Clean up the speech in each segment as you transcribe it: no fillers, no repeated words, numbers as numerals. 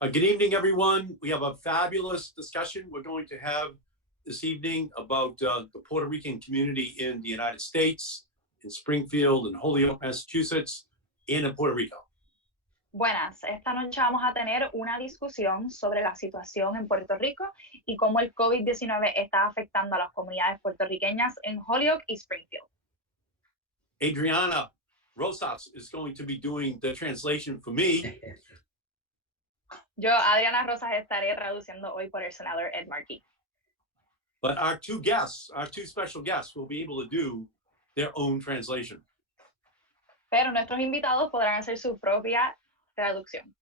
Good evening, everyone. We have a fabulous discussion we're going to have this evening about the Puerto Rican community in the United States, in Springfield, in Holyoke, Massachusetts, and in Puerto Rico. Buenas, esta noche vamos a tener una discusión sobre la situación en Puerto Rico y cómo el COVID-19 está afectando a las comunidades puertorriqueñas en Holyoke y Springfield. Adriana Rosas is going to be doing the translation for me. Yo, Adriana Rosas, estaré traduciendo hoy por el senador Ed Markey. But our two special guests, will be able to do their own translation. Pero nuestros invitados podrán hacer su propia traducción.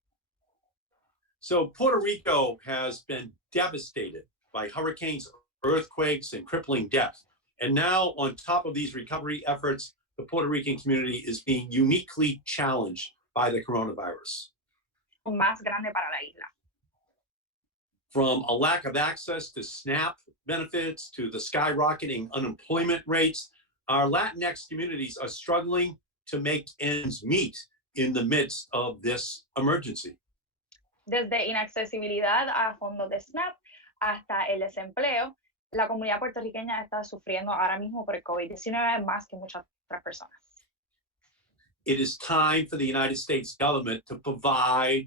So Puerto Rico has been devastated by hurricanes, earthquakes, and crippling death. And now, on top of these recovery efforts, the Puerto Rican community is being uniquely challenged by the coronavirus. Más grande para la isla. From a lack of access to SNAP benefits to the skyrocketing unemployment rates, our Latinx communities are struggling to make ends meet in the midst of this emergency. Desde inaccesibilidad a fondos de SNAP hasta el desempleo, la comunidad puertorriqueña está sufriendo ahora mismo por el COVID-19 más que muchas otras personas. It is time for the United States government to provide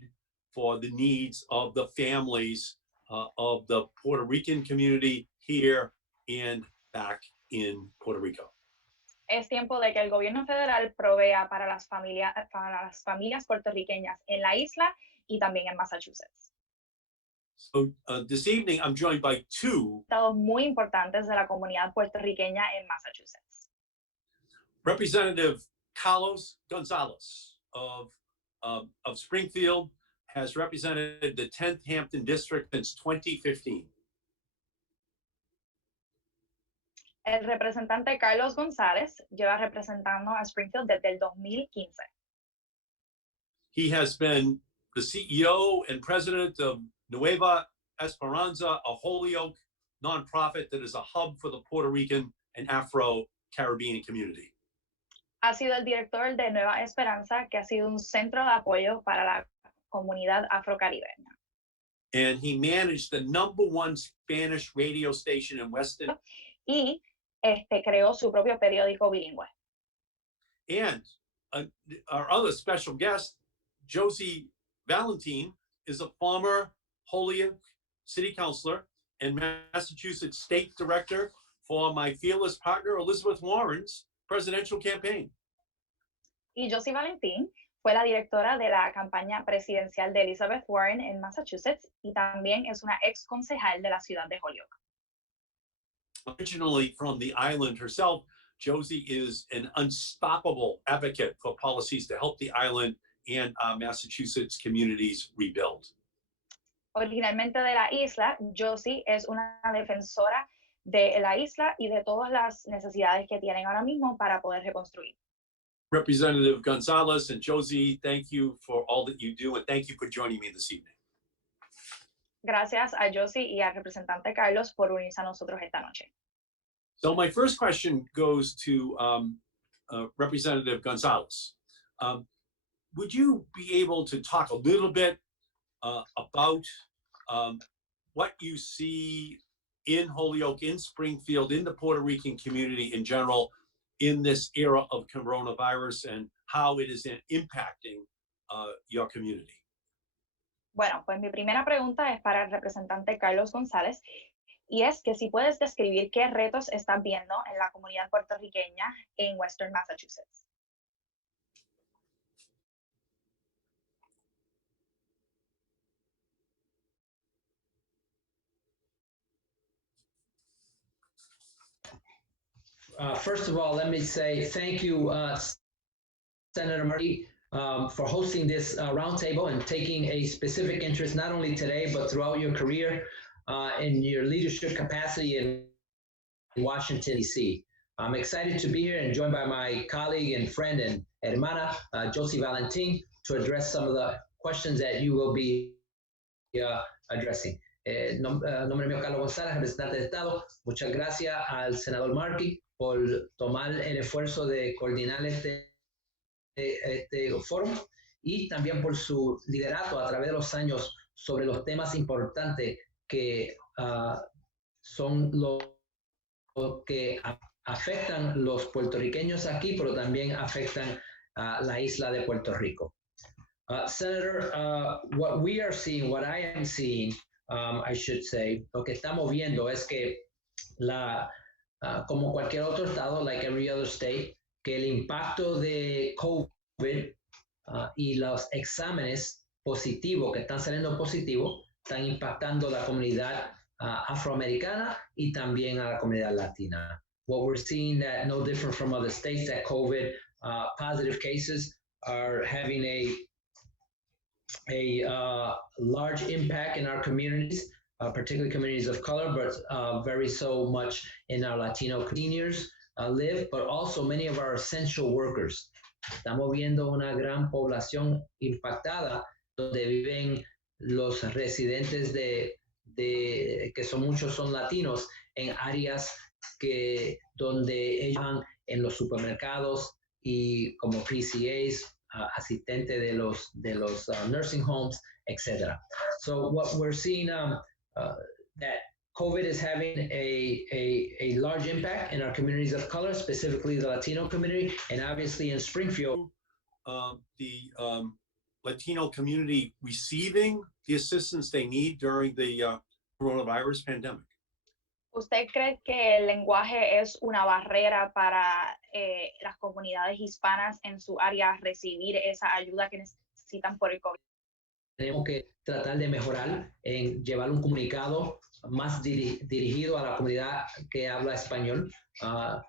for the needs of the families of the Puerto Rican community here and back in Puerto Rico. Es tiempo de que el gobierno federal provea para las familias puertorriqueñas en la isla y también en Massachusetts. So this evening, I'm joined by two Estados muy importantes de la comunidad puertorriqueña en Massachusetts. Representative Carlos Gonzalez of Springfield has represented the 10th Hampton District since 2015. El representante Carlos González lleva representando a Springfield desde el 2015. He has been the CEO and president of Nueva Esperanza, a Holyoke nonprofit that is a hub for the Puerto Rican and Afro-Caribbean community. Ha sido el director de Nueva Esperanza, que ha sido un centro de apoyo para la comunidad afrocaribeña. And he managed the #1 Spanish radio station in Weston. Y creó su propio periódico bilingüe. And our other special guest, Jossie Valentín, is a former Holyoke City Councilor and Massachusetts State Director for my fearless partner, Elizabeth Warren's presidential campaign. Y Jossie Valentín fue la directora de la campaña presidencial de Elizabeth Warren en Massachusetts y también es una ex concejal de la ciudad de Holyoke. Originally from the island herself, Jossie is an unstoppable advocate for policies to help the island and Massachusetts communities rebuild. Originalmente de la isla, Jossie es una defensora de la isla y de todas las necesidades que tienen ahora mismo para poder reconstruir. Representative Gonzalez and Jossie, thank you for all that you do, and thank you for joining me this evening. Gracias a Jossie y al representante Carlos por unirse a nosotros esta noche. So my first question goes to Representative Gonzalez. Would you be able to talk a little bit about what you see in Holyoke, in Springfield, in the Puerto Rican community in general, in this era of coronavirus, and how it is impacting your community? Bueno, pues mi primera pregunta es para el representante Carlos González, y es que si puedes describir qué retos estás viendo en la comunidad puertorriqueña en Western Massachusetts. First of all, let me say thank you, Senator Markey, for hosting this roundtable and taking a specific interest not only today, but throughout your career in your leadership capacity in Washington, D.C. I'm excited to be here and joined by my colleague and friend and hermana, Jossie Valentín, to address some of the questions that you will be addressing. Nombre mío Carlos González, representante de Estado. Muchas gracias al senador Markey por tomar el esfuerzo de coordinar este foro y también por su liderato a través de los años sobre los temas importantes que son los que afectan los puertorriqueños aquí, pero también afectan la isla de Puerto Rico. Senator, what we are seeing, what I am seeing, I should say, lo que estamos viendo es que como cualquier otro estado, like every other state, que el impacto de COVID y los exámenes positivos que están saliendo positivos están impactando la comunidad afroamericana y también a la comunidad latina. What we're seeing that no different from other states, that COVID positive cases are having a large impact in our communities, particularly communities of color, but very so much in our Latino seniors live, but also many of our essential workers. Estamos viendo una gran población impactada donde viven los residentes que muchos son latinos en áreas donde ellos van en los supermercados y como PCAs, asistente de los nursing homes, etc. So what we're seeing that COVID is having a large impact in our communities of color, specifically the Latino community, and obviously in Springfield. The Latino community receiving the assistance they need during the coronavirus pandemic? ¿Usted cree que el lenguaje es una barrera para las comunidades hispanas en su área recibir esa ayuda que necesitan por el COVID? Tenemos que tratar de mejorar en llevar un comunicado más dirigido a la comunidad que habla español. The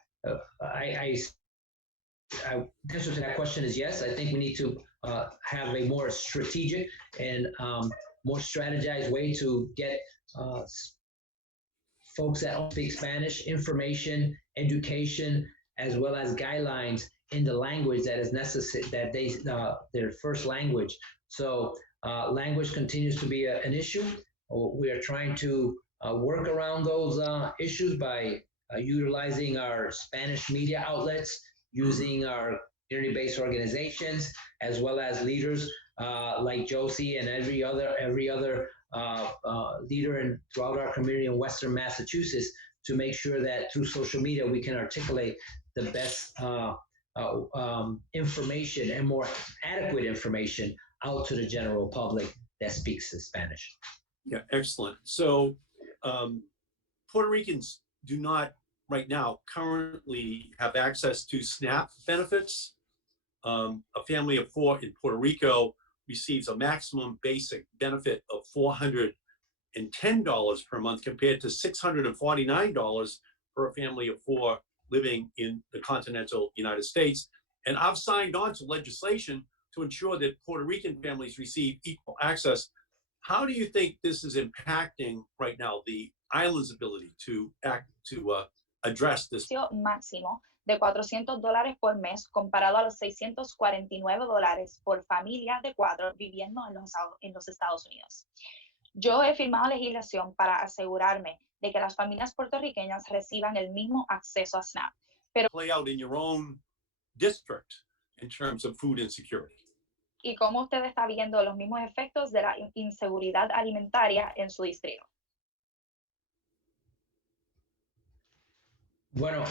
answer to that question is yes. I think we need to have a more strategic and more strategized way to get folks that don't speak Spanish information, education, as well as guidelines in the language that is necessary, that their first language. So language continues to be an issue. We are trying to work around those issues by utilizing our Spanish media outlets, using our community-based organizations, as well as leaders like Jossie and every other leader throughout our community in Western Massachusetts to make sure that through social media we can articulate the best information and more adequate information out to the general public that speaks Spanish. Yeah, excellent. So Puerto Ricans do not right now currently have access to SNAP benefits. A family of 4 in Puerto Rico receives a maximum basic benefit of $410 per month compared to $649 for a family of 4 living in the continental United States. And I've signed on to legislation to ensure that Puerto Rican families receive equal access. How do you think this is impacting right now the island's ability to address this? Máximo de $400 por mes comparado a los $649 por familia de 4 viviendo en los Estados Unidos. Yo he firmado legislación para asegurarme de que las familias puertorriqueñas reciban el mismo acceso a SNAP. Pero play out in your own district in terms of food insecurity. ¿Y cómo usted está viendo los mismos efectos de la inseguridad alimentaria en su distrito? Bueno,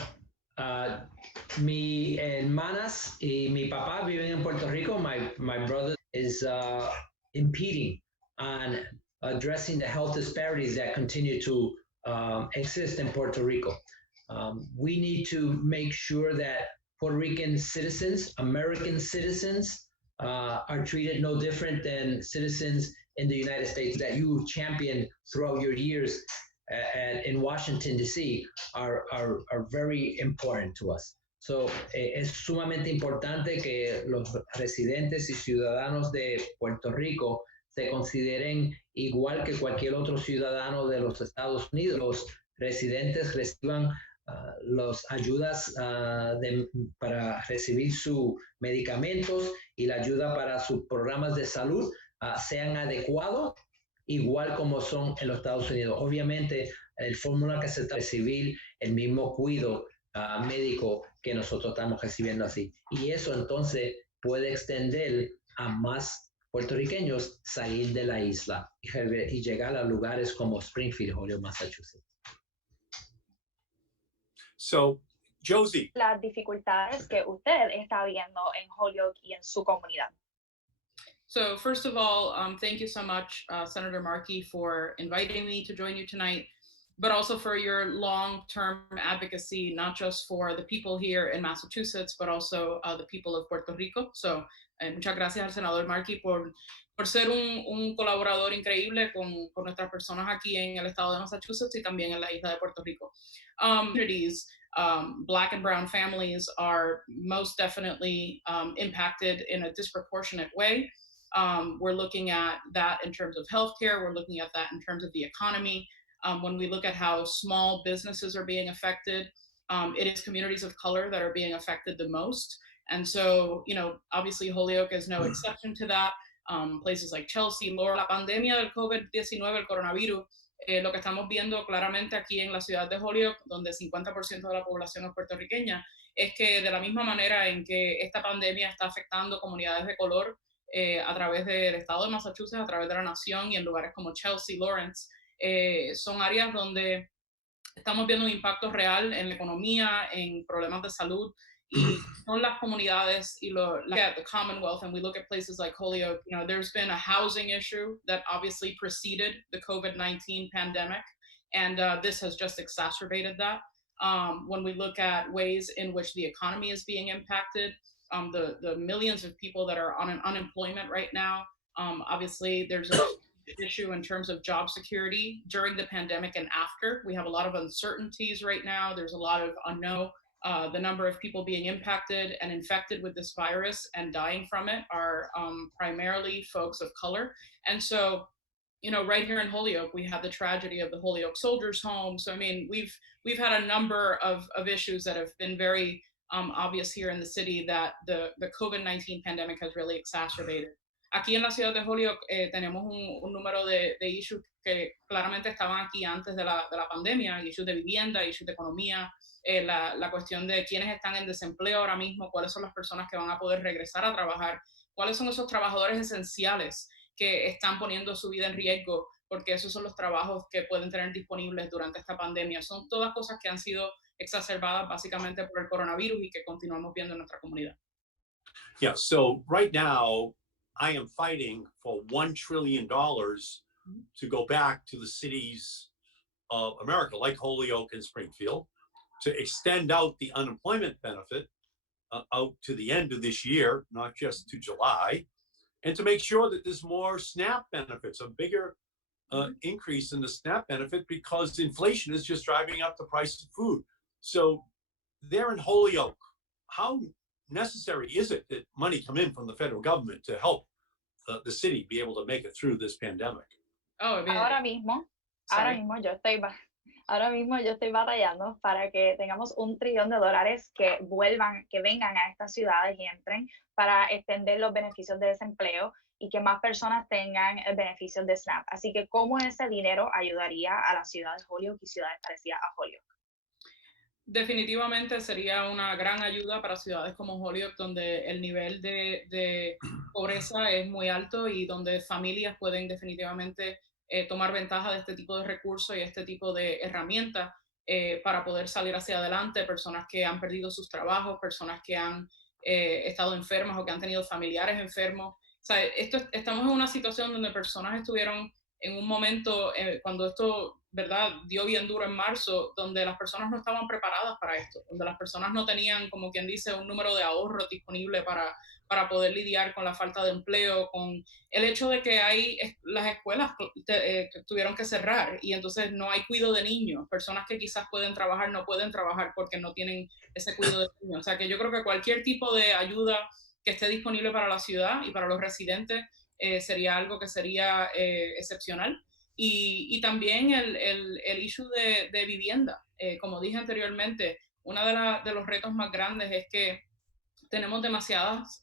mi hermanas y mi papá viven en Puerto Rico. My brother is impeding on addressing the health disparities that continue to exist in Puerto Rico. We need to make sure that Puerto Rican citizens, American citizens, are treated no different than citizens in the United States that you championed throughout your years in Washington, D.C. are very important to us. So es sumamente importante que los residentes y ciudadanos de Puerto Rico se consideren igual que cualquier otro ciudadano de los Estados Unidos. Los residentes reciban las ayudas para recibir sus medicamentos y la ayuda para sus programas de salud sean adecuados, igual como son en los Estados Unidos. Obviamente, el fórmula que se está recibir el mismo cuidado médico que nosotros estamos recibiendo así. Y eso entonces puede extender a más puertorriqueños salir de la isla y llegar a lugares como Springfield, Holyoke, Massachusetts. So, Jossie, Las dificultades que usted está viendo en Holyoke y en su comunidad. So first of all, thank you so much, Senator Markey, for inviting me to join you tonight, but also for your long-term advocacy, not just for the people here in Massachusetts, but also the people of Puerto Rico. So muchas gracias al senador Markey por ser un colaborador increíble con nuestras personas aquí en el estado de Massachusetts y también en la isla de Puerto Rico. Communities, Black and brown families are most definitely impacted in a disproportionate way. We're looking at that in terms of healthcare. We're looking at that in terms of the economy. When we look at how small businesses are being affected, it is communities of color that are being affected the most. And so, you know, obviously Holyoke is no exception to that. Places like Chelsea, Laura, la pandemia del COVID-19, el coronavirus, lo que estamos viendo claramente aquí en la ciudad de Holyoke, donde 50% de la población es puertorriqueña, es que de la misma manera en que esta pandemia está afectando comunidades de color, a través del estado de Massachusetts, a través de la nación y en lugares como Chelsea, Lawrence, son áreas donde estamos viendo un impacto real en la economía, en problemas de salud, y son las comunidades y at the Commonwealth, and we look at places like Holyoke, you know, there's been a housing issue that obviously preceded the COVID-19 pandemic, and this has just exacerbated that. When we look at ways in which the economy is being impacted, the millions of people that are on unemployment right now. Obviously, there's an issue in terms of job security during the pandemic and after. We have a lot of uncertainties right now. There's a lot of unknown. The number of people being impacted and infected with this virus and dying from it are primarily folks of color. And so, you know, right here in Holyoke, we have the tragedy of the Holyoke Soldiers' Home. So, I mean, we've had a number of issues that have been very obvious here in the city that the COVID-19 pandemic has really exacerbated. Aquí en la ciudad de Holyoke tenemos un número de issues que claramente estaban aquí antes de la pandemia, issues de vivienda, issues de economía, la cuestión de quiénes están en desempleo ahora mismo, cuáles son las personas que van a poder regresar a trabajar, cuáles son esos trabajadores esenciales que están poniendo su vida en riesgo, porque esos son los trabajos que pueden tener disponibles durante esta pandemia. Son todas cosas que han sido exacerbadas básicamente por el coronavirus y que continuamos viendo en nuestra comunidad. Yeah, so right now, I am fighting for $1 trillion to go back to the cities of America, like Holyoke and Springfield, to extend out the unemployment benefit out to the end of this year, not just to July, and to make sure that there's more SNAP benefits, a bigger increase in the SNAP benefit, because inflation is just driving up the price of food. So there in Holyoke, how necessary is it that money come in from the federal government to help the city be able to make it through this pandemic? Oh, bien. Ahora mismo yo estoy batallando para que tengamos $1 trillón que vengan a estas ciudades y entren para extender los beneficios de desempleo y que más personas tengan beneficios de SNAP. Así que, ¿cómo ese dinero ayudaría a la ciudad de Holyoke y ciudades parecidas a Holyoke? Definitivamente sería una gran ayuda para ciudades como Holyoke, donde el nivel de pobreza es muy alto y donde familias pueden definitivamente tomar ventaja de este tipo de recursos y este tipo de herramientas para poder salir hacia adelante. Personas que han perdido sus trabajos, personas que han estado enfermas o que han tenido familiares enfermos. O sea, estamos en una situación donde personas estuvieron en un momento, cuando esto, ¿verdad?, dio bien duro en marzo, donde las personas no estaban preparadas para esto, donde las personas no tenían, como quien dice, un número de ahorro disponible para poder lidiar con la falta de empleo, con el hecho de que las escuelas tuvieron que cerrar y entonces no hay cuidado de niños. Personas que quizás pueden trabajar no pueden trabajar porque no tienen ese cuidado de niños. O sea, que yo creo que cualquier tipo de ayuda que esté disponible para la ciudad y para los residentes sería algo que sería excepcional. Y también el issue de vivienda. Como dije anteriormente, uno de los retos más grandes es que tenemos demasiados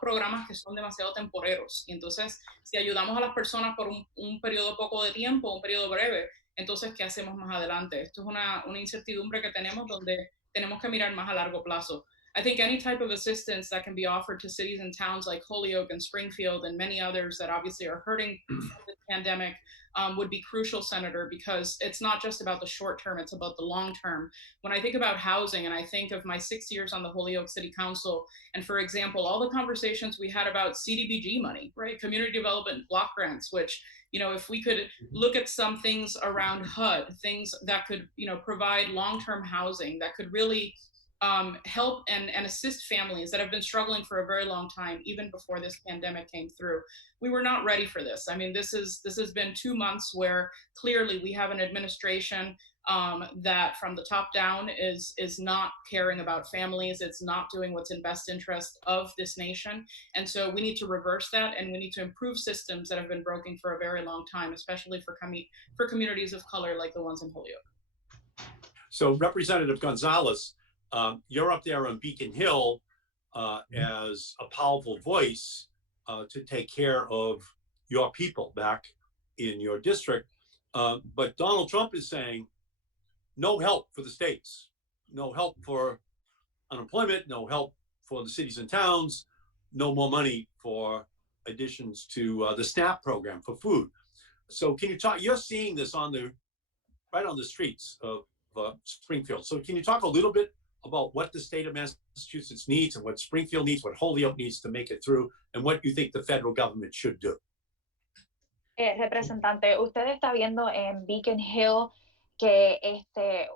programas que son demasiado temporeros. Y entonces, si ayudamos a las personas por un periodo poco de tiempo, un periodo breve, entonces, ¿qué hacemos más adelante? Esto es una incertidumbre que tenemos donde tenemos que mirar más a largo plazo. I think any type of assistance that can be offered to cities and towns like Holyoke and Springfield and many others that obviously are hurting from this pandemic would be crucial, Senator, because it's not just about the short term, it's about the long term. When I think about housing and I think of my 6 years on the Holyoke City Council, and for example, all the conversations we had about CDBG money, right? Community development block grants, which, you know, if we could look at some things around HUD, things that could, you know, provide long-term housing that could really help and assist families that have been struggling for a very long time, even before this pandemic came through. We were not ready for this. I mean, this has been 2 months where clearly we have an administration that from the top down is not caring about families. It's not doing what's in best interest of this nation. And so we need to reverse that, and we need to improve systems that have been broken for a very long time, especially for communities of color like the ones in Holyoke. So Representative Gonzalez, you're up there on Beacon Hill as a powerful voice to take care of your people back in your district. But Donald Trump is saying no help for the states, no help for unemployment, no help for the cities and towns, no more money for additions to the SNAP program for food. So can you talk, you're seeing this right on the streets of Springfield. So can you talk a little bit about what the state of Massachusetts needs and what Springfield needs, what Holyoke needs to make it through, and what you think the federal government should do? Representante, usted está viendo en Beacon Hill que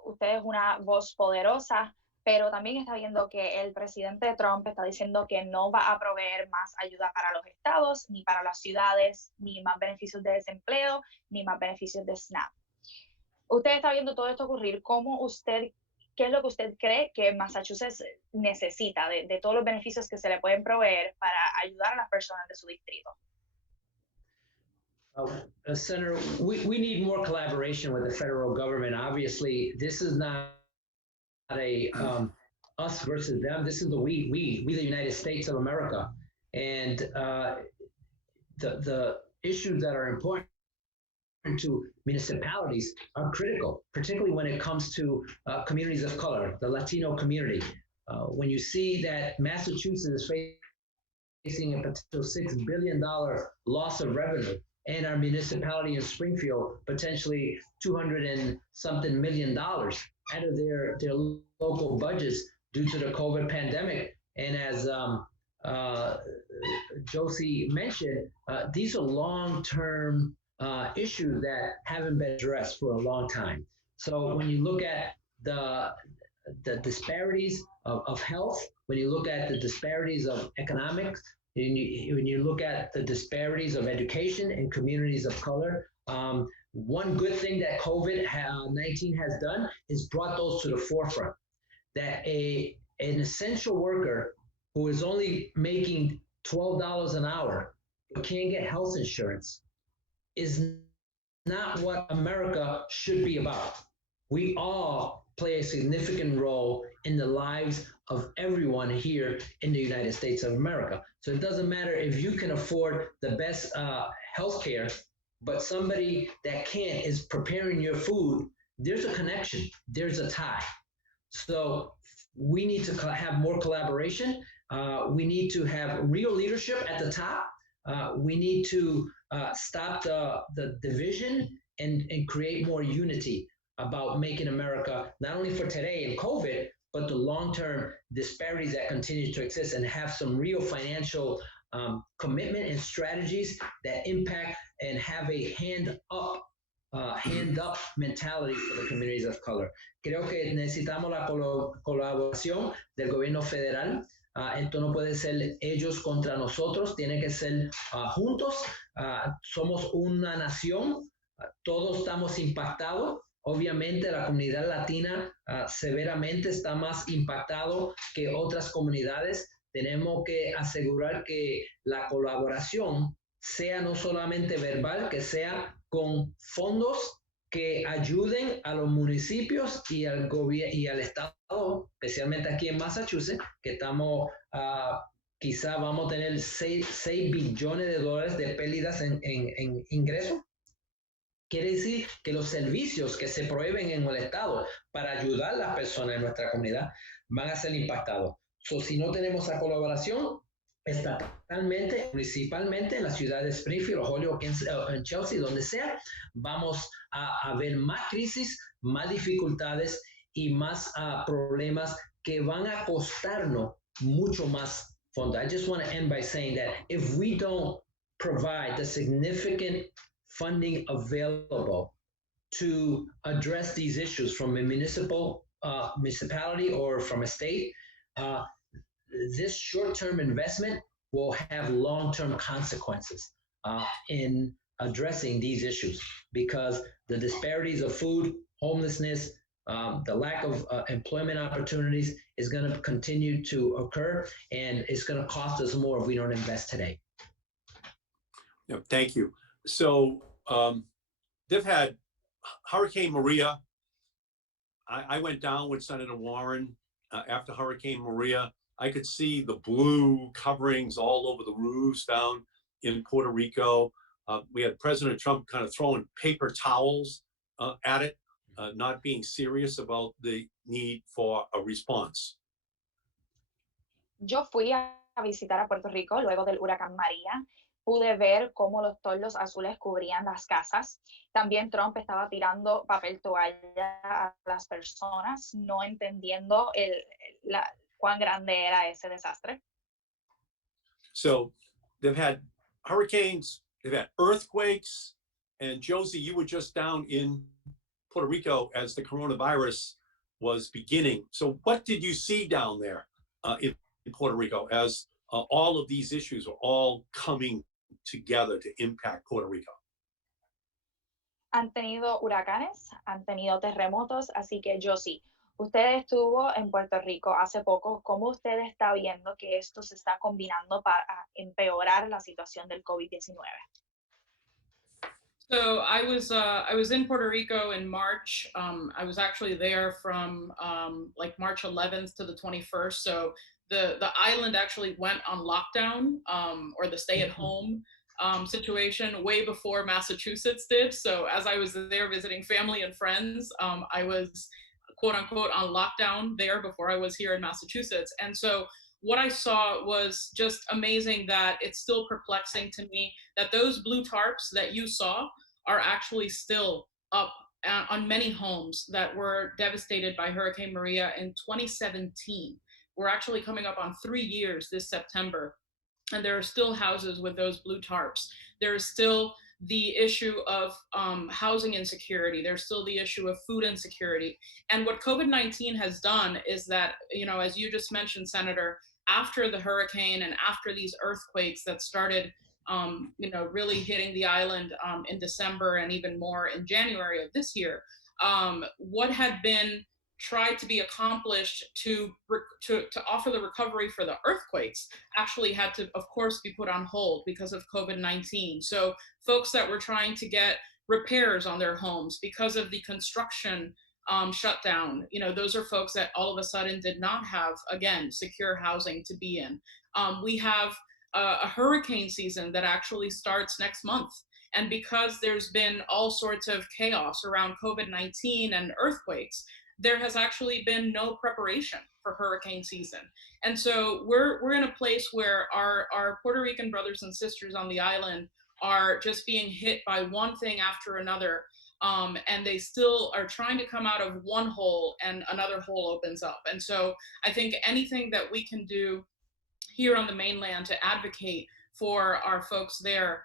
usted es una voz poderosa, pero también está viendo que el presidente Trump está diciendo que no va a proveer más ayuda para los estados, ni para las ciudades, ni más beneficios de desempleo, ni más beneficios de SNAP. Usted está viendo todo esto ocurrir. ¿Qué es lo que usted cree que Massachusetts necesita de todos los beneficios que se le pueden proveer para ayudar a las personas de su distrito? Senator, we need more collaboration with the federal government. Obviously, this is not a us versus them. This is we the United States of America. And the issues that are important to municipalities are critical, particularly when it comes to communities of color, the Latino community. When you see that Massachusetts is facing a potential $6 billion loss of revenue, and our municipality in Springfield potentially $200 and something million out of their local budgets due to the COVID pandemic. And as Jossie mentioned, these are long-term issues that haven't been addressed for a long time. So when you look at the disparities of health, when you look at the disparities of economics, when you look at the disparities of education in communities of color, one good thing that COVID-19 has done is brought those to the forefront. That an essential worker who is only making $12 an hour but can't get health insurance is not what America should be about. We all play a significant role in the lives of everyone here in the United States of America. So it doesn't matter if you can afford the best healthcare, but somebody that can't is preparing your food. There's a connection, there's a tie. So we need to have more collaboration. We need to have real leadership at the top. We need to stop the division and create more unity about making America, not only for today and COVID, but the long-term disparities that continue to exist, and have some real financial commitment and strategies that impact and have a hand-up mentality for the communities of color. Creo que necesitamos la colaboración del gobierno federal. Esto no puede ser ellos contra nosotros, tiene que ser juntos. Somos una nación, todos estamos impactados. Obviamente la comunidad latina severamente está más impactado que otras comunidades. Tenemos que asegurar que la colaboración sea no solamente verbal, que sea con fondos que ayuden a los municipios y al gobierno y al estado, especialmente aquí en Massachusetts, que estamos quizá vamos a tener 6 billones de dólares de pérdidas en ingresos. Quiere decir que los servicios que se proveen en el estado para ayudar a las personas en nuestra comunidad van a ser impactados. So, si no tenemos esa colaboración estatalmente, principalmente en la ciudad de Springfield, Holyoke, en Chelsea, donde sea, vamos a ver más crisis, más dificultades y más problemas que van a costarnos mucho más fondo. I just want to end by saying that if we don't provide the significant funding available to address these issues from a municipality or from a state, this short-term investment will have long-term consequences in addressing these issues, because the disparities of food, homelessness, the lack of employment opportunities is going to continue to occur, and it's going to cost us more if we don't invest today. Yeah, thank you. So they've had Hurricane Maria. I went down with Senator Warren after Hurricane Maria. I could see the blue coverings all over the roofs down in Puerto Rico. We had President Trump kind of throwing paper towels at it, not being serious about the need for a response. Yo fui a visitar a Puerto Rico luego del huracán María. Pude ver cómo los toldos azules cubrían las casas. También Trump estaba tirando papel toalla a las personas, no entendiendo cuán grande era ese desastre. So they've had hurricanes, they've had earthquakes, and Jossie, you were just down in Puerto Rico as the coronavirus was beginning. So what did you see down there in Puerto Rico as all of these issues are all coming together to impact Puerto Rico? Han tenido huracanes, han tenido terremotos, así que Jossie, usted estuvo en Puerto Rico hace poco. ¿Cómo usted está viendo que esto se está combinando para empeorar la situación del COVID-19? So I was in Puerto Rico in March. I was actually there from like March 11th to the 21st. So the island actually went on lockdown or the stay-at-home situation way before Massachusetts did. So as I was there visiting family and friends, I was quote unquote on lockdown there before I was here in Massachusetts. And so what I saw was just amazing, that it's still perplexing to me that those blue tarps that you saw are actually still up on many homes that were devastated by Hurricane Maria in 2017. We're actually coming up on 3 years this September, and there are still houses with those blue tarps. There is still the issue of housing insecurity. There's still the issue of food insecurity. And what COVID-19 has done is that, you know, as you just mentioned, Senator, after the hurricane and after these earthquakes that started, you know, really hitting the island in December and even more in January of this year, what had been tried to be accomplished to offer the recovery for the earthquakes actually had to, of course, be put on hold because of COVID-19. So folks that were trying to get repairs on their homes because of the construction shutdown, you know, those are folks that all of a sudden did not have, again, secure housing to be in. We have a hurricane season that actually starts next month. And because there's been all sorts of chaos around COVID-19 and earthquakes, there has actually been no preparation for hurricane season. And so we're in a place where our Puerto Rican brothers and sisters on the island are just being hit by one thing after another. And they still are trying to come out of one hole and another hole opens up. And so I think anything that we can do here on the mainland to advocate for our folks there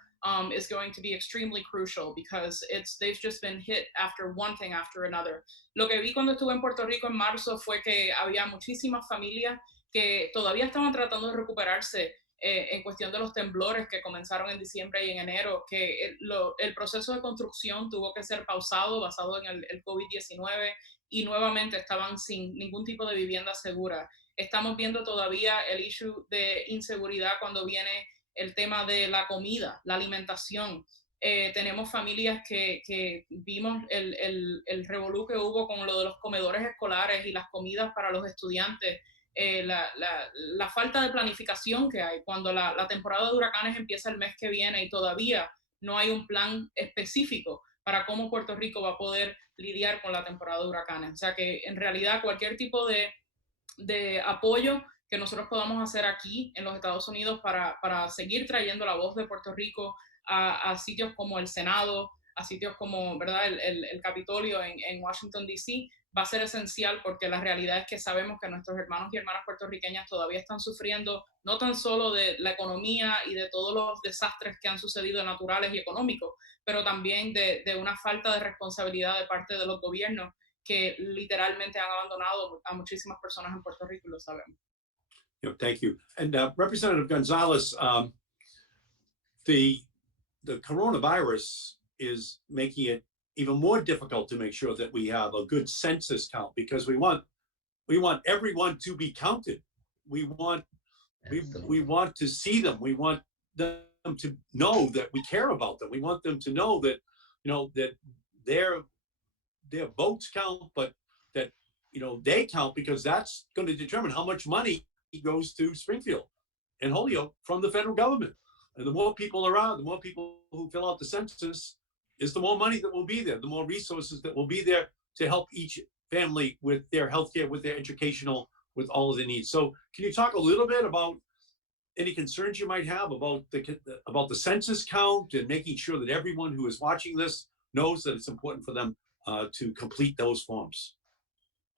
is going to be extremely crucial, because they've just been hit after one thing after another. Lo que vi cuando estuve en Puerto Rico en marzo fue que había muchísimas familias que todavía estaban tratando de recuperarse en cuestión de los temblores que comenzaron en diciembre y en enero, que el proceso de construcción tuvo que ser pausado basado en el COVID-19 y nuevamente estaban sin ningún tipo de vivienda segura. Estamos viendo todavía el issue de inseguridad cuando viene el tema de la comida, la alimentación. Tenemos familias que vimos el revolú que hubo con lo de los comedores escolares y las comidas para los estudiantes. La falta de planificación que hay cuando la temporada de huracanes empieza el mes que viene y todavía no hay un plan específico para cómo Puerto Rico va a poder lidiar con la temporada de huracanes. O sea que en realidad cualquier tipo de apoyo que nosotros podamos hacer aquí en los Estados Unidos para seguir trayendo la voz de Puerto Rico a sitios como el Senado, a sitios como, ¿verdad?, el Capitolio en Washington, D.C., va a ser esencial, porque la realidad es que sabemos que nuestros hermanos y hermanas puertorriqueñas todavía están sufriendo no tan solo de la economía y de todos los desastres que han sucedido naturales y económicos, pero también de una falta de responsabilidad de parte de los gobiernos que literalmente han abandonado a muchísimas personas en Puerto Rico, y lo sabemos. Thank you. And Representative Gonzalez, the coronavirus is making it even more difficult to make sure that we have a good census count, because we want everyone to be counted. We want to see them. We want them to know that we care about them. We want them to know that, that their votes count, but that, they count, because that's going to determine how much money goes to Springfield and Holyoke from the federal government. And the more people around, the more people who fill out the census, is the more money that will be there, the more resources that will be there to help each family with their healthcare, with their educational, with all of the needs. So can you talk a little bit about any concerns you might have about the census count, and making sure that everyone who is watching this knows that it's important for them to complete those forms?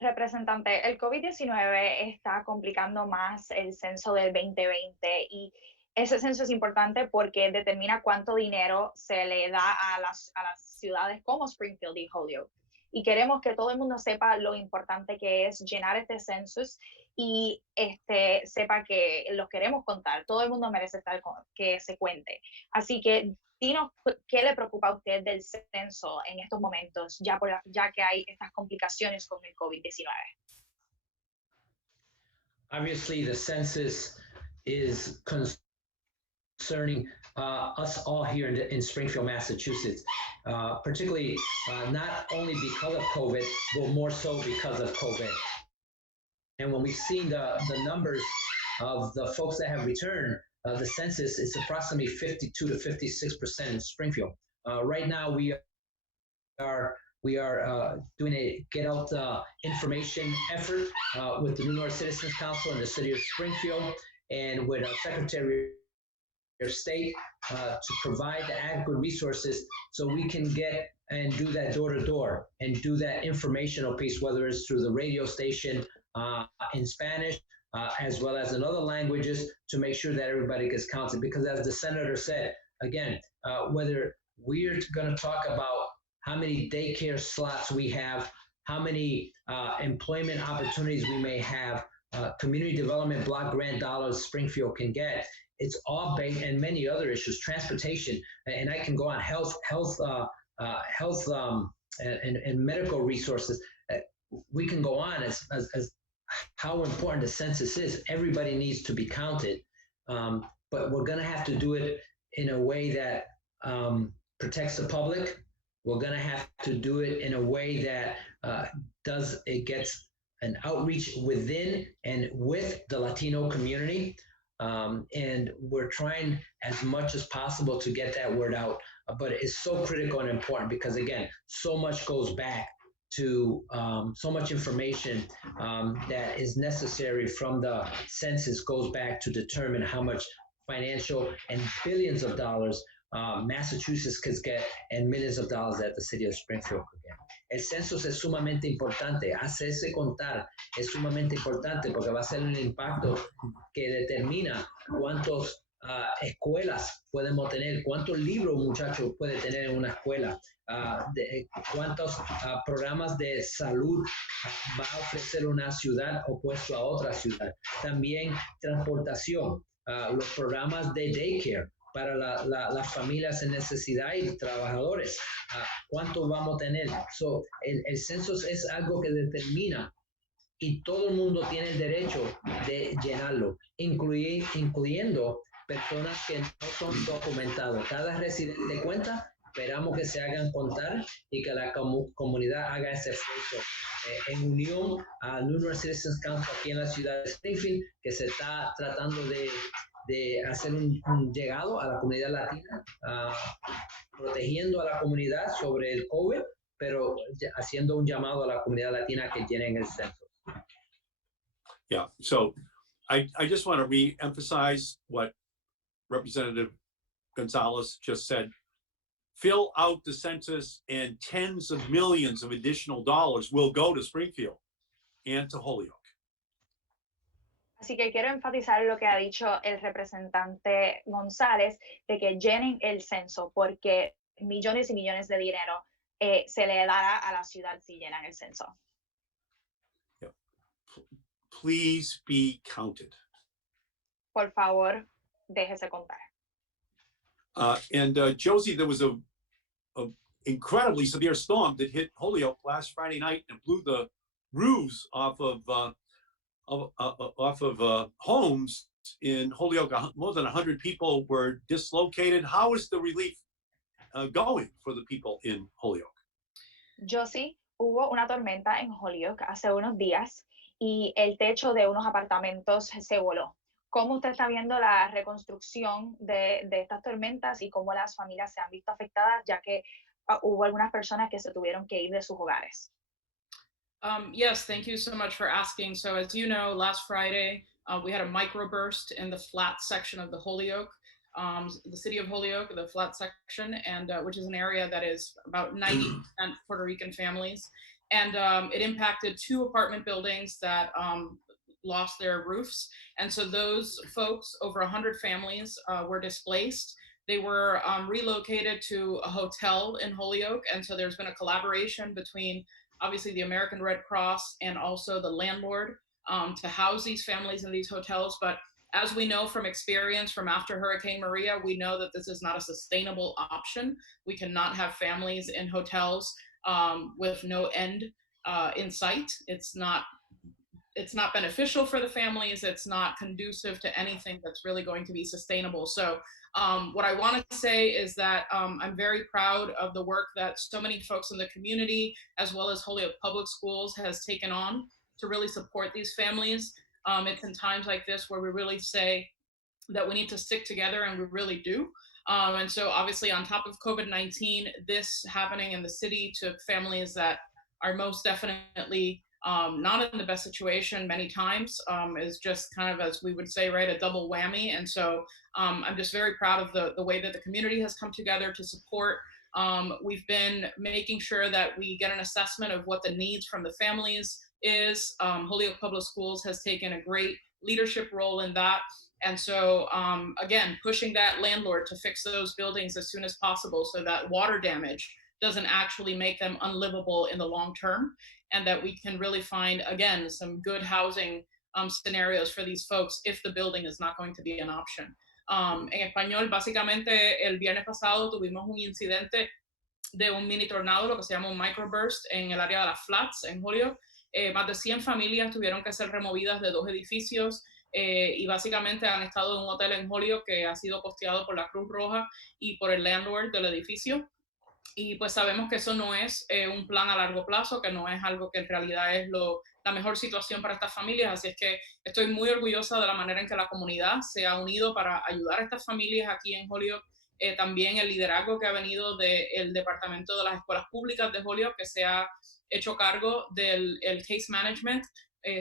Representante, el COVID-19 está complicando más el censo del 2020, y ese censo es importante porque determina cuánto dinero se le da a las ciudades como Springfield y Holyoke. Y queremos que todo el mundo sepa lo importante que es llenar este census, y sepa que los queremos contar. Todo el mundo merece que se cuente. Así que dinos qué le preocupa a usted del censo en estos momentos, ya que hay estas complicaciones con el COVID-19. Obviously, the census is concerning us all here in Springfield, Massachusetts, particularly not only because of COVID, but more so because of COVID. And when we've seen the numbers of the folks that have returned, the census is approximately 52 to 56% in Springfield. Right now, we are doing a get out information effort with the New York Citizens Council and the City of Springfield, and with our Secretary of State to provide the adequate resources so we can get and do that door-to-door and do that informational piece, whether it's through the radio station in Spanish, as well as in other languages, to make sure that everybody gets counted. Because as the senator said, again, whether we're going to talk about how many daycare slots we have, how many employment opportunities we may have, community development block grant dollars Springfield can get, it's all based, and many other issues, transportation, and I can go on, health, and medical resources. We can go on as how important the census is. Everybody needs to be counted, but we're going to have to do it in a way that protects the public. We're going to have to do it in a way that gets an outreach within and with the Latino community. And we're trying as much as possible to get that word out. But it's so critical and important because, again, so much goes back to so much information that is necessary from the census goes back to determine how much financial and billions of dollars Massachusetts could get and millions of dollars that the city of Springfield could get. El censo es sumamente importante, hacerse contar es sumamente importante porque va a ser un impacto que determina cuántas escuelas podemos tener, cuántos libros un muchacho puede tener en una escuela, cuántos programas de salud va a ofrecer una ciudad opuesto a otra ciudad. También transportación, los programas de daycare para las familias en necesidad y trabajadores. ¿Cuánto vamos a tener? El censo es algo que determina y todo el mundo tiene el derecho de llenarlo, incluyendo personas que no son documentadas. Cada residente cuenta, esperamos que se hagan contar y que la comunidad haga ese esfuerzo. En unión a New York Citizens Council aquí en la ciudad de Springfield, que se está tratando de hacer un llegado a la comunidad latina, protegiendo a la comunidad sobre el COVID, pero haciendo un llamado a la comunidad latina que llenen el censo. Yeah, so I just want to re-emphasize what Representative Gonzalez just said. Fill out the census and tens of millions of additional dollars will go to Springfield and to Holyoke. Así que quiero enfatizar lo que ha dicho el representante González, de que llenen el censo, porque millones y millones de dinero se le dará a la ciudad si llenan el censo. Yeah. Please be counted. Por favor, déjese contar. And Jossie, there was a incredibly severe storm that hit Holyoke last Friday night and blew the roofs off of homes in Holyoke. More than 100 people were dislocated. How is the relief going for the people in Holyoke? Jossie, hubo una tormenta en Holyoke hace unos días y el techo de unos apartamentos se voló. ¿Cómo usted está viendo la reconstrucción de estas tormentas y cómo las familias se han visto afectadas, ya que hubo algunas personas que se tuvieron que ir de sus hogares? Yes, thank you so much for asking. So as you know, last Friday, we had a microburst in the flat section of the Holyoke, the city of Holyoke, the flat section, and which is an area that is about 90% Puerto Rican families. And it impacted 2 apartment buildings that lost their roofs. And so those folks, over 100 families, were displaced. They were relocated to a hotel in Holyoke. And so there's been a collaboration between obviously the American Red Cross and also the landlord to house these families in these hotels. But as we know from experience from after Hurricane Maria, we know that this is not a sustainable option. We cannot have families in hotels with no end in sight. It's not beneficial for the families. It's not conducive to anything that's really going to be sustainable. So what I want to say is that I'm very proud of the work that so many folks in the community, as well as Holyoke Public Schools, has taken on to really support these families. It's in times like this where we really say that we need to stick together, and we really do. And so obviously on top of COVID-19, this happening in the city to families that are most definitely not in the best situation many times is just kind of, as we would say, right, a double whammy. And so I'm just very proud of the way that the community has come together to support. We've been making sure that we get an assessment of what the needs from the families is. Holyoke Public Schools has taken a great leadership role in that. And so, again, pushing that landlord to fix those buildings as soon as possible so that water damage doesn't actually make them unlivable in the long term, and that we can really find, again, some good housing scenarios for these folks if the building is not going to be an option. En español, básicamente, el viernes pasado tuvimos un incidente de un mini tornado, lo que se llama un microburst, en el área de las Flats, en Holyoke. Más de 100 familias tuvieron que ser removidas de 2 edificios y básicamente han estado en un hotel en Holyoke que ha sido costeado por la Cruz Roja y por el landlord del edificio. Y pues sabemos que eso no es un plan a largo plazo, que no es algo que en realidad es la mejor situación para estas familias. Así es que estoy muy orgullosa de la manera en que la comunidad se ha unido para ayudar a estas familias aquí en Holyoke. También el liderazgo que ha venido del Departamento de las Escuelas Públicas de Holyoke, que se ha hecho cargo del case management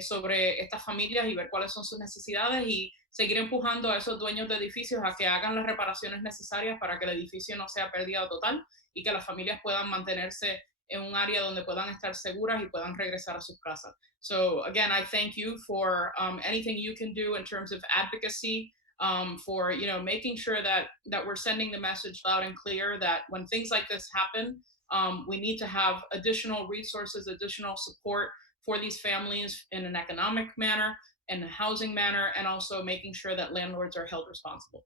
sobre estas familias y ver cuáles son sus necesidades y seguir empujando a esos dueños de edificios a que hagan las reparaciones necesarias para que el edificio no sea pérdida total y que las familias puedan mantenerse en un área donde puedan estar seguras y puedan regresar a sus casas. So again, I thank you for anything you can do in terms of advocacy, for making sure that we're sending the message loud and clear that when things like this happen, we need to have additional resources, additional support for these families in an economic manner, in a housing manner, and also making sure that landlords are held responsible.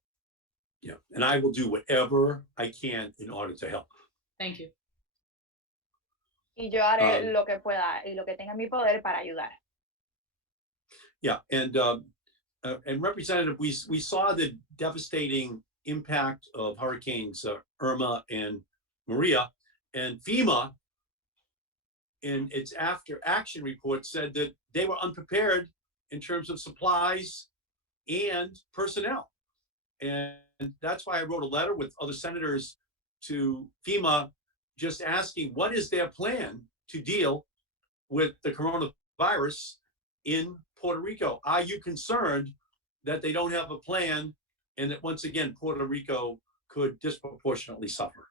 Yeah, and I will do whatever I can in order to help. Thank you. Y yo haré lo que pueda y lo que tenga en mi poder para ayudar. Yeah, and Representative, we saw the devastating impact of hurricanes Irma and Maria, and FEMA in its after action report said that they were unprepared in terms of supplies and personnel. And that's why I wrote a letter with other senators to FEMA just asking what is their plan to deal with the coronavirus in Puerto Rico. Are you concerned that they don't have a plan and that once again Puerto Rico could disproportionately suffer?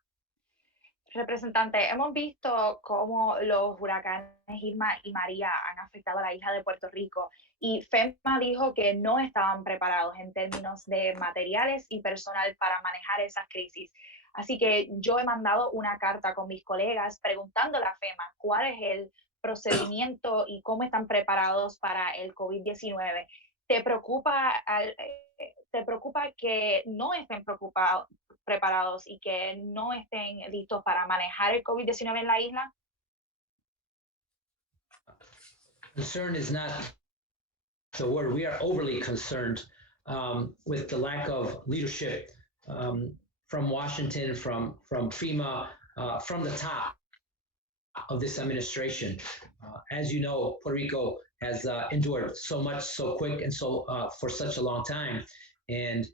Representante, hemos visto cómo los huracanes Irma y María han afectado a la isla de Puerto Rico y FEMA dijo que no estaban preparados en términos de materiales y personal para manejar esas crisis. Así que yo he mandado una carta con mis colegas preguntándole a FEMA cuál es el procedimiento y cómo están preparados para el COVID-19. ¿Te preocupa que no estén preparados y que no estén listos para manejar el COVID-19 en la isla? Concern is not the word. We are overly concerned with the lack of leadership from Washington, from FEMA, from the top of this administration. As you know, Puerto Rico has endured so much, so quick, and so for such a long time. And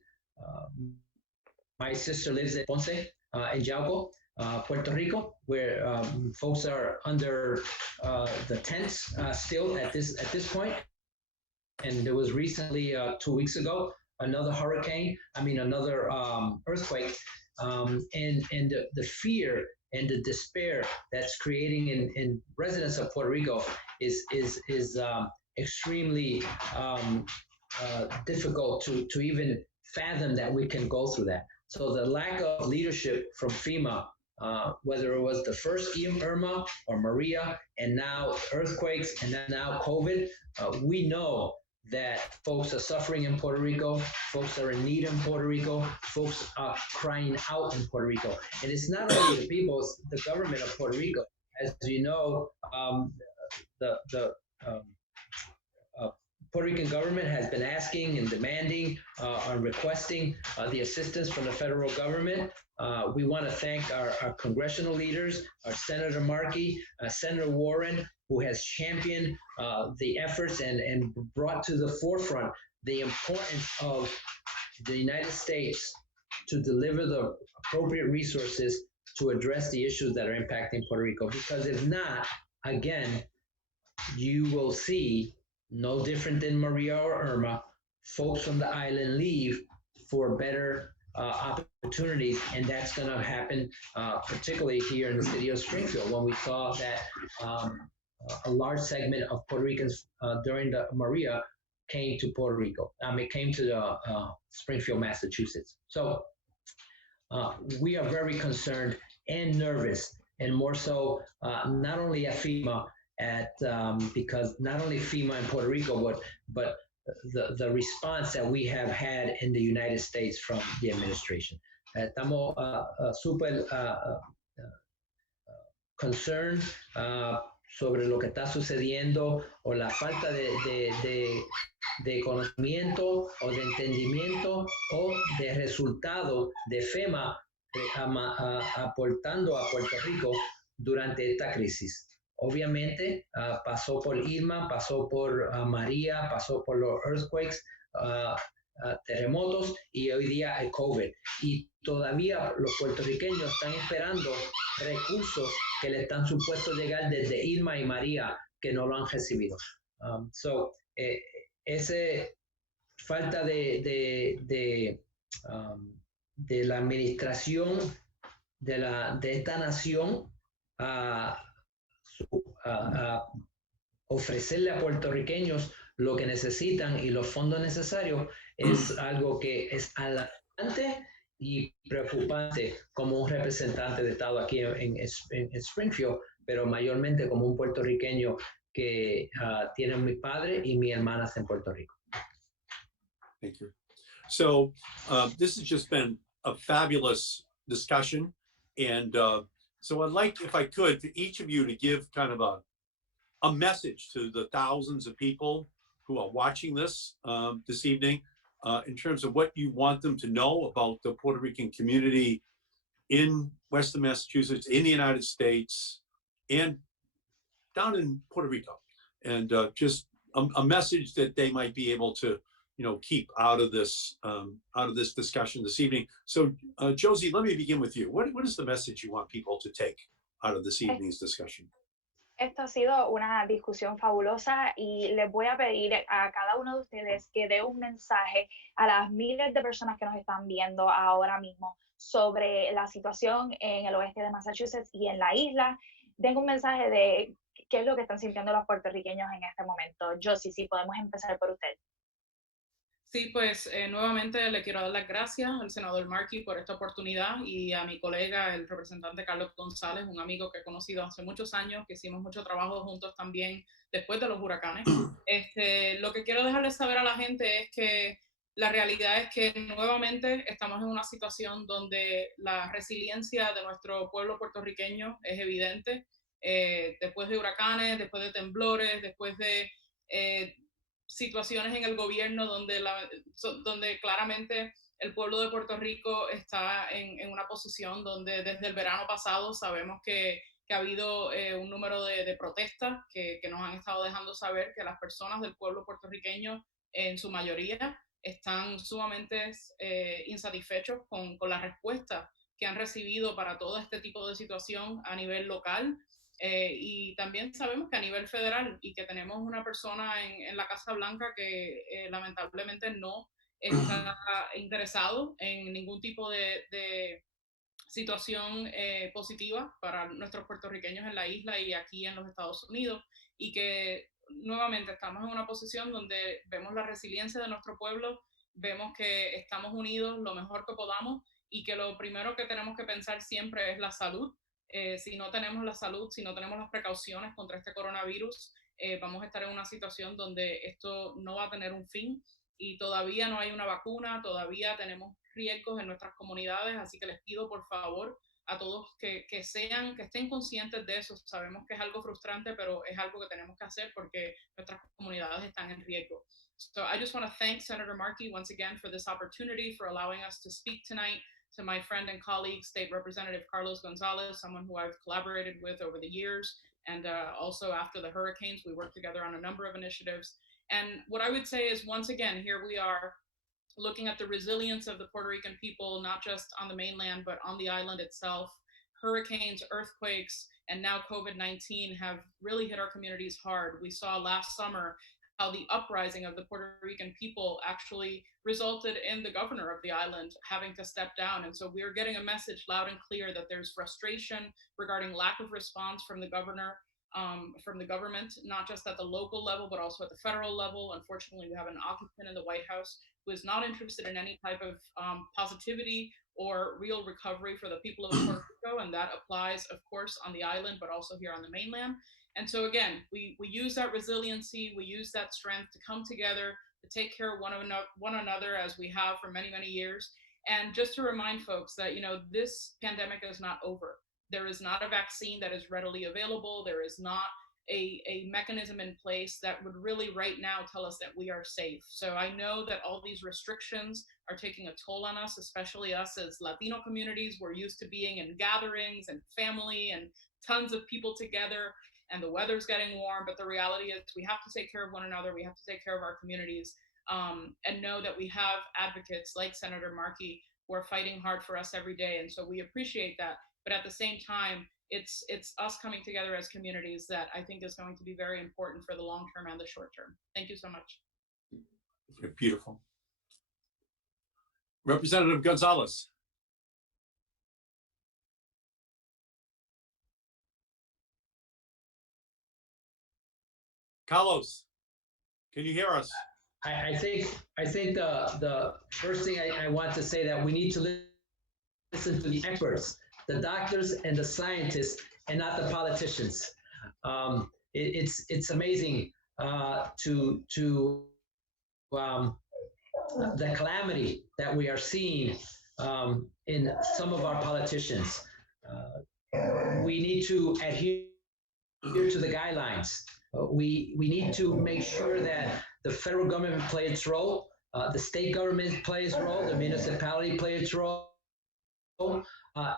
my sister lives in Ponce, in Yauco, Puerto Rico, where folks are under the tents still at this point. And there was recently 2 weeks ago another earthquake, and the fear and the despair that's creating in residents of Puerto Rico is extremely difficult to even fathom that we can go through that. So the lack of leadership from FEMA, whether it was the first Irma or Maria, and now earthquakes, and then now COVID, we know that folks are suffering in Puerto Rico, folks are in need in Puerto Rico, folks are crying out in Puerto Rico. And it's not only the people, it's the government of Puerto Rico. As you know, the Puerto Rican government has been asking and demanding and requesting the assistance from the federal government. We want to thank our congressional leaders, our Senator Markey, Senator Warren, who has championed the efforts and brought to the forefront the importance of the United States to deliver the appropriate resources to address the issues that are impacting Puerto Rico. Because if not, again, you will see, no different than Maria or Irma, folks from the island leave for better opportunities, and that's going to happen particularly here in the city of Springfield, when we saw that a large segment of Puerto Ricans during the Maria came to Puerto Rico. Came to the Springfield, Massachusetts. So we are very concerned and nervous, and more so not only at FEMA, because not only FEMA in Puerto Rico, but the response that we have had in the United States from the administration. Estamos súper concerned sobre lo que está sucediendo, o la falta de conocimiento o de entendimiento o de resultado de FEMA aportando a Puerto Rico durante esta crisis. Obviamente pasó por Irma, pasó por María, pasó por los earthquakes, terremotos, y hoy día el COVID. Y todavía los puertorriqueños están esperando recursos que le están supuestos llegar desde Irma y María, que no lo han recibido. Esa falta de la administración de esta nación a ofrecerle a puertorriqueños lo que necesitan y los fondos necesarios es algo que es alarmante y preocupante como un representante de Estado aquí en Springfield, pero mayormente como un puertorriqueño que tiene mi padre y mis hermanas en Puerto Rico. Thank you. So this has just been a fabulous discussion, and so I'd like, if I could, for each of you to give kind of a message to the thousands of people who are watching this this evening, in terms of what you want them to know about the Puerto Rican community in Western Massachusetts, in the United States, and down in Puerto Rico, and just a message that they might be able to, keep out of this discussion this evening. So, Jossie, let me begin with you. What is the message you want people to take out of this evening's discussion? Esto ha sido una discusión fabulosa y les voy a pedir a cada uno de ustedes que dé un mensaje a las miles de personas que nos están viendo ahora mismo sobre la situación en el oeste de Massachusetts y en la isla. Den un mensaje de qué es lo que están sintiendo los puertorriqueños en este momento. Jossie, si podemos empezar por usted. Sí, pues nuevamente le quiero dar las gracias al senador Markey por esta oportunidad y a mi colega, el representante Carlos González, un amigo que he conocido hace muchos años, que hicimos mucho trabajo juntos también después de los huracanes. Lo que quiero dejarles saber a la gente es que la realidad es que nuevamente estamos en una situación donde la resiliencia de nuestro pueblo puertorriqueño es evidente. Después de huracanes, después de temblores, después de situaciones en el gobierno donde claramente el pueblo de Puerto Rico está en una posición donde desde el verano pasado sabemos que ha habido un número de protestas que nos han estado dejando saber que las personas del pueblo puertorriqueño en su mayoría están sumamente insatisfechos con la respuesta que han recibido para todo este tipo de situación a nivel local. Y también sabemos que a nivel federal y que tenemos una persona en la Casa Blanca que lamentablemente no está interesado en ningún tipo de situación positiva para nuestros puertorriqueños en la isla y aquí en los Estados Unidos, y que nuevamente estamos en una posición donde vemos la resiliencia de nuestro pueblo, vemos que estamos unidos lo mejor que podamos y que lo primero que tenemos que pensar siempre es la salud. Si no tenemos la salud, si no tenemos las precauciones contra este coronavirus, vamos a estar en una situación donde esto no va a tener un fin y todavía no hay una vacuna, todavía tenemos riesgos en nuestras comunidades, así que les pido por favor a todos que estén conscientes de eso. Sabemos que es algo frustrante, pero es algo que tenemos que hacer porque nuestras comunidades están en riesgo. So I just want to thank Senator Markey once again for this opportunity, for allowing us to speak tonight. To my friend and colleague, State Representative Carlos Gonzalez, someone who I've collaborated with over the years. And also after the hurricanes, we worked together on a number of initiatives. And what I would say is, once again, here we are looking at the resilience of the Puerto Rican people, not just on the mainland, but on the island itself. Hurricanes, earthquakes, and now COVID-19 have really hit our communities hard. We saw last summer how the uprising of the Puerto Rican people actually resulted in the governor of the island having to step down. And so we are getting a message loud and clear that there's frustration regarding lack of response from the governor, from the government, not just at the local level, but also at the federal level. Unfortunately, we have an occupant in the White House who is not interested in any type of positivity or real recovery for the people of Puerto Rico. And that applies, of course, on the island, but also here on the mainland. And so again, we use that resiliency, we use that strength to come together, to take care of one another as we have for many, many years. And just to remind folks that, this pandemic is not over. There is not a vaccine that is readily available. There is not a mechanism in place that would really right now tell us that we are safe. So I know that all these restrictions are taking a toll on us, especially us as Latino communities. We're used to being in gatherings and family and tons of people together, and the weather's getting warm, but the reality is we have to take care of one another. We have to take care of our communities, and know that we have advocates like Senator Markey who are fighting hard for us every day. And so we appreciate that. But at the same time, it's us coming together as communities that I think is going to be very important for the long term and the short term. Thank you so much. Beautiful. Representative Gonzalez. Carlos, can you hear us? I think the first thing I want to say that we need to listen to the experts, the doctors and the scientists, and not the politicians. It's amazing to the calamity that we are seeing in some of our politicians. We need to adhere to the guidelines. We need to make sure that the federal government play its role, the state government play its role, the municipality play its role,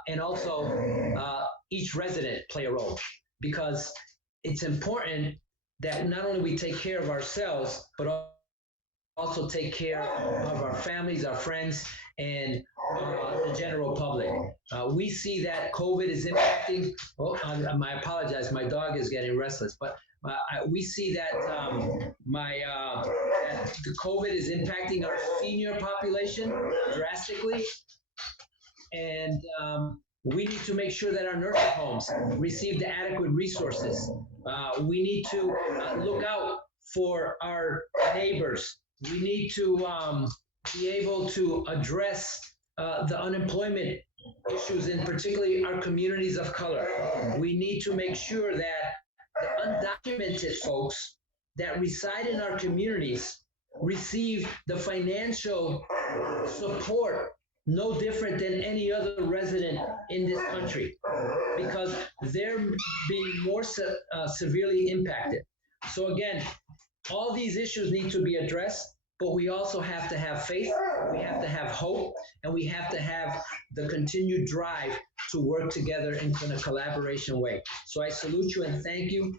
and also each resident play a role, because it's important that not only we take care of ourselves, but also take care of our families, our friends, and the general public. We see that COVID is impacting, I apologize, my dog is getting restless, but we see that that the COVID is impacting our senior population drastically. And we need to make sure that our nursing homes receive the adequate resources. We need to look out for our neighbors. We need to be able to address the unemployment issues in particularly our communities of color. We need to make sure that the undocumented folks that reside in our communities receive the financial support no different than any other resident in this country, because they're being more severely impacted. So again, all these issues need to be addressed, but we also have to have faith, we have to have hope, and we have to have the continued drive to work together in a collaboration way. So I salute you and thank you.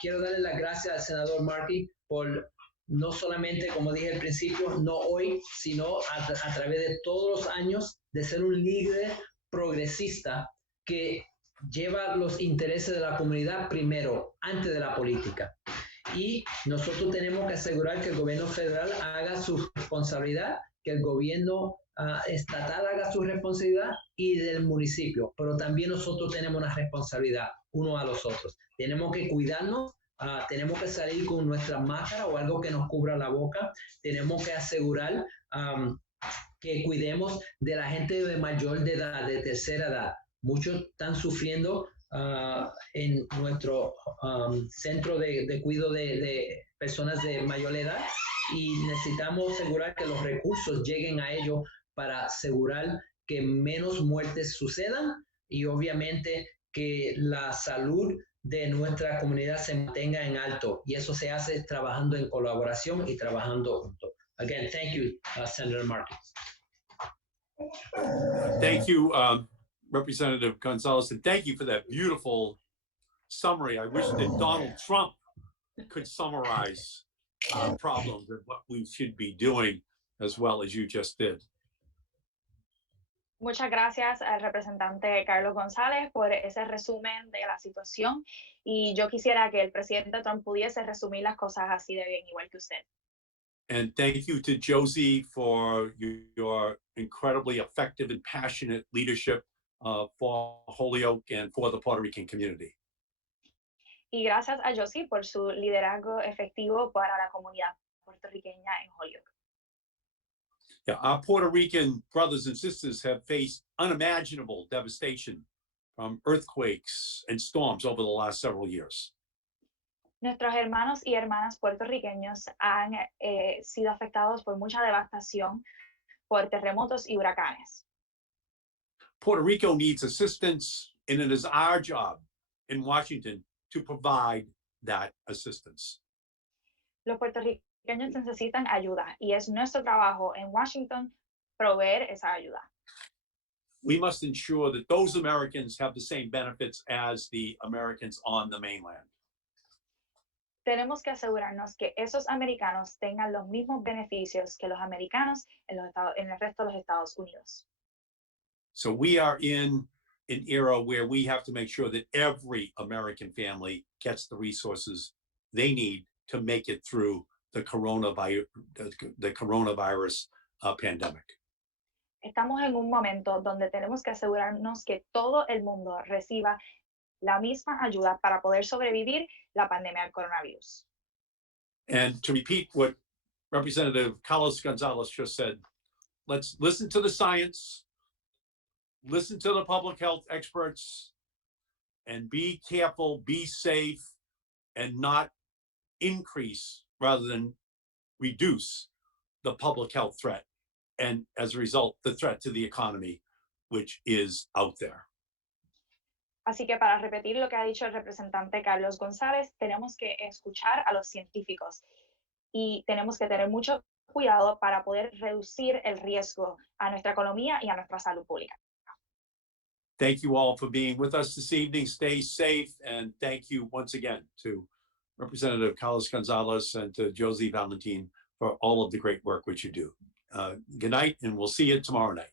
Quiero darle las gracias al senador Markey por no solamente, como dije al principio, no hoy, sino a través de todos los años de ser un líder progresista que lleva los intereses de la comunidad primero, antes de la política. Y nosotros tenemos que asegurar que el gobierno federal haga su responsabilidad, que el gobierno estatal haga su responsabilidad y del municipio, pero también nosotros tenemos una responsabilidad uno a los otros. Tenemos que cuidarnos. Tenemos que salir con nuestra máscara o algo que nos cubra la boca. Tenemos que asegurar que cuidemos de la gente de mayor de edad, de tercera edad. Muchos están sufriendo en nuestro centro de cuidado de personas de mayor edad y necesitamos asegurar que los recursos lleguen a ellos para asegurar que menos muertes sucedan y obviamente que la salud de nuestra comunidad se mantenga en alto y eso se hace trabajando en colaboración y trabajando juntos. Again, thank you, Senator Markey. Thank you, Representative Gonzalez, and thank you for that beautiful summary. I wish that Donald Trump could summarize problems and what we should be doing as well as you just did. Muchas gracias al representante Carlos González por ese resumen de la situación y yo quisiera que el presidente Trump pudiese resumir las cosas así de bien, igual que usted. And thank you to Jossie for your incredibly effective and passionate leadership for Holyoke and for the Puerto Rican community. Y gracias a Jossie por su liderazgo efectivo para la comunidad puertorriqueña en Holyoke. Yeah, our Puerto Rican brothers and sisters have faced unimaginable devastation from earthquakes and storms over the last several years. Nuestros hermanos y hermanas puertorriqueños han sido afectados por mucha devastación por terremotos y huracanes. Puerto Rico needs assistance, and it is our job in Washington to provide that assistance. Los puertorriqueños necesitan ayuda y es nuestro trabajo en Washington proveer esa ayuda. We must ensure that those Americans have the same benefits as the Americans on the mainland. Tenemos que asegurarnos que esos americanos tengan los mismos beneficios que los americanos en el resto de los Estados Unidos. So we are in an era where we have to make sure that every American family gets the resources they need to make it through the coronavirus pandemic. Estamos en un momento donde tenemos que asegurarnos que todo el mundo reciba la misma ayuda para poder sobrevivir la pandemia del coronavirus. And to repeat what Representative Carlos Gonzalez just said, let's listen to the science, listen to the public health experts, and be careful, be safe, and not increase rather than reduce the public health threat. And as a result, the threat to the economy, which is out there. Así que para repetir lo que ha dicho el representante Carlos González, tenemos que escuchar a los científicos y tenemos que tener mucho cuidado para poder reducir el riesgo a nuestra economía y a nuestra salud pública. Thank you all for being with us this evening. Stay safe, and thank you once again to Representative Carlos Gonzalez and to Jossie Valentín for all of the great work which you do. Good night, and we'll see you tomorrow night.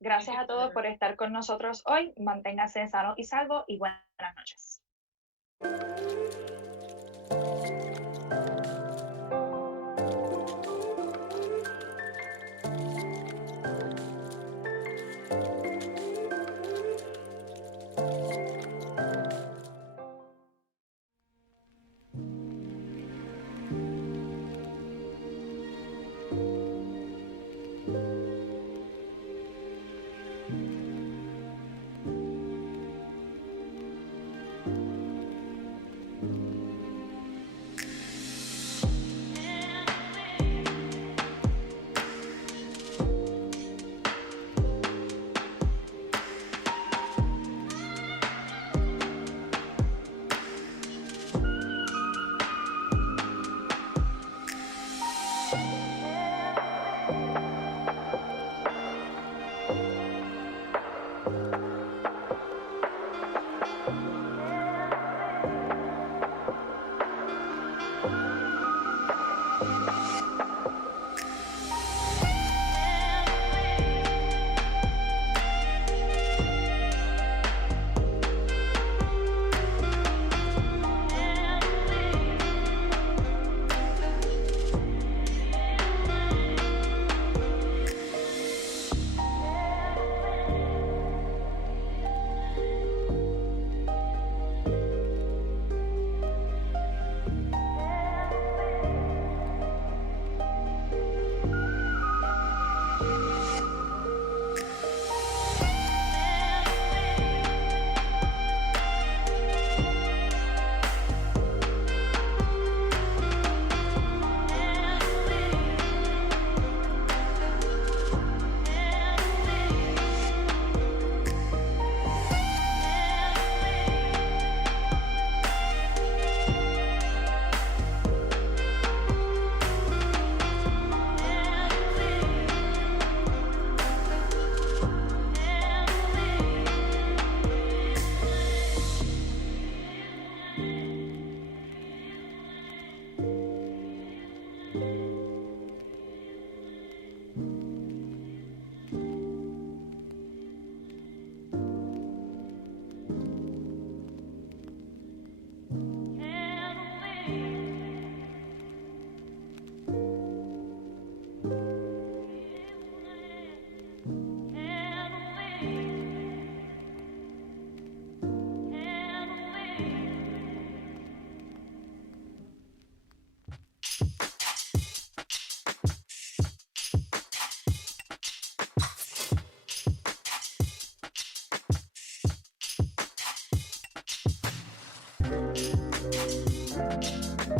Gracias a todos por estar con nosotros hoy. Manténganse sanos y salvos y buenas noches.